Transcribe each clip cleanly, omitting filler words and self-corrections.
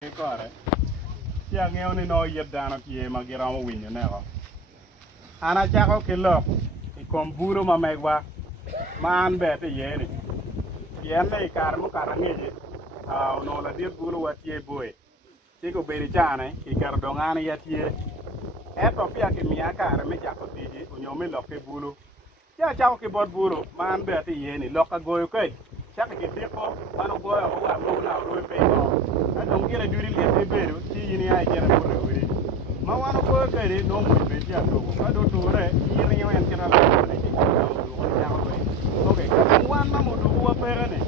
Kore. Chia ngeo ni no yeb dano tie magiramo winyo nego. Ana chako kilo Ikom buro mamegwa man bete yeni. Yenne ikar mo karangeje. No la dir buro watie boy. Tiko beri chane ikar dongane yatie. Eto pia ke miaka me chako tiji unyome loke buro. Chia chako ke bod buro man bete yeni loka goyo kai. Chaka ke tipo mano goyo wa muna roe pe. Don't get a duty let the bed, see any idea of it. Mawano go carry no more bed. I don't do it, you and get a lot. Okay, one mamma to go up there.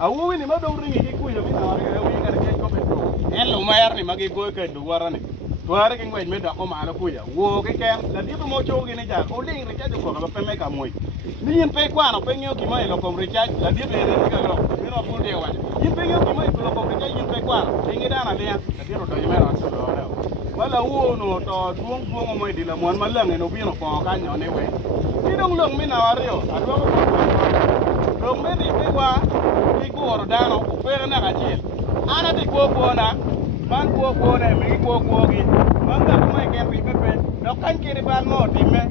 Awu ni madong ringi ki kuyo bi na re wi ka ke ko beto en lo mayar ni magi go ke du warane tuare ke ngwe me da ko ma la kuya wo ke kem la di mo cho gi ni ja o ling re ja ko ba pe me ka moy ni yin pe kwa no pe ngyo ki mai lo kom re cha la di be re ka lo mi no pu de wa yin pe ngyo ki mai lo kom re cha yin pe kwa ni ngi da na le la di ro do me ra so lo wala wo no to duong duong mo di la mon ma lang no bi no ko ka nyo ne we ni dong long mi na wa re o adwa ko long me ni pe wa Oro dano upere na kachil ana ti kuokona man kuokona mi kuokuogi manga kuma ke pepe do kan kiri ban mo time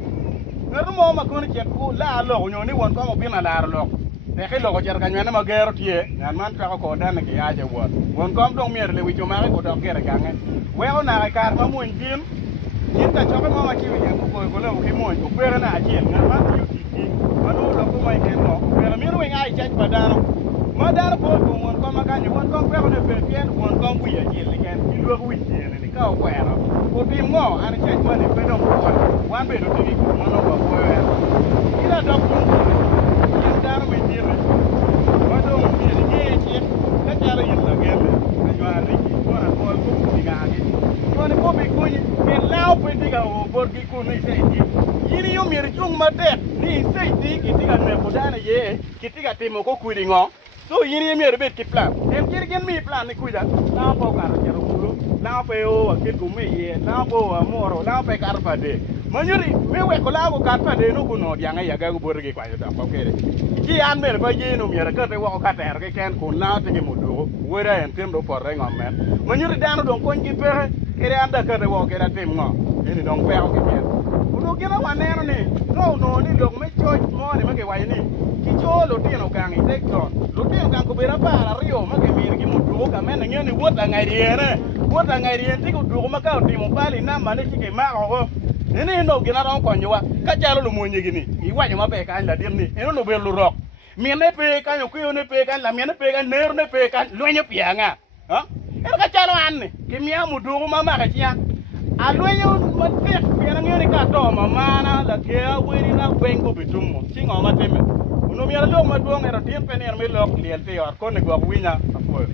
ngerumo ma kon che ku la lo nyoni won ko mo bina la lo te ke lo ko jar kanyo na magero tie ngan man ka ko dan ke aje won ko dong mier le wicho ma ko do kere gange we ona ka kar ma mun jim yin ka choke mo ma chi wi ko lo ki mo upere na achil ngan man yu ti manu lo kuma ke no upere mi ru ngai che badano Madar po won ko maganyo won ko pe ne perpien won ko buya jil ken ilu ko wi ni ka ko era ko bi mo an che ko ne pe do ko wan be do ti ko no ko ko ila do ko ni dar me ti ne ma do mo ni ke ti ka tara yin la ge me ayo ari ko na ko ko ti ga ge ko ne ko be ko ni ke lao pe ti ga o bor ki ko ni se ti yini yo mi chung ma te ni se ti ki ti ga ne ko dana ye ki ti ga ti mo ko ku ri ngo so yini mi rebe ki plan em kirgen mi plan ni kuida na po kar jero kulu na pe o akit ku me ye na po amoro na pe kar pade manyuri me we ko la ko kar pade no kuno dianga ya ga go borge kwa yo da ko kere ki an me ba ye no mi ra ka te wo ka ter ke ken kun na te mu do wera en tem do por ngom men manyuri dano don kon ki pe kere anda ka te wo kera tem ngo ni don pe o ke ke uno gina wanero ni no ni lo me choy mo ni me ke wa ni Kicholo tino kang itekton. Lutino kang kubera para rio make mir gi muduko ka men ngeni wota ngairiene. Wota ngairiene tiku duko maka timo pali na mane chike ma o. Nene no gina ron konyowa ka chalo lu monye gini. Iwanyo mabe kan la dirni. Eno no belu rock. Miene pe kan yo kuyo ne pe kan la miene pe kan ner ne pe kan Lweny pianga. Ha? Eno ka chalo anne. Kimia muduko mama ka chia. A Lweny matek piana ngeni ka to mama la ke wiri na bengo bitumo. Chingo mateme. No mi alo maduong ero tien pener mi lok liel te or ko ne gwa winya apo